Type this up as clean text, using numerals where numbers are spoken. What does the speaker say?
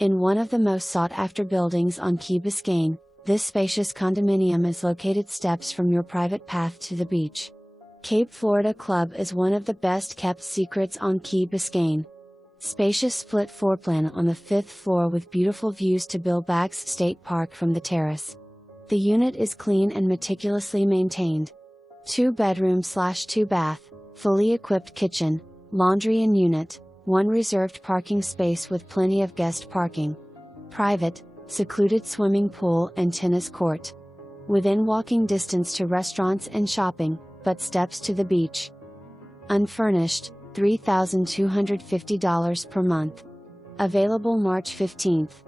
In one of the most sought-after buildings on Key Biscayne, this spacious condominium is located steps from your private path to the beach. Cape Florida Club is one of the best-kept secrets on Key Biscayne. Spacious split floorplan on the 5th floor with beautiful views to Bill Baggs State Park from the terrace. The unit is clean and meticulously maintained. 2-bedroom/2 bath, fully equipped kitchen, laundry in unit, 1 reserved parking space with plenty of guest parking. Private, secluded swimming pool and tennis court. Within walking distance to restaurants and shopping, but steps to the beach. Unfurnished, $3,250 per month. Available March 15th.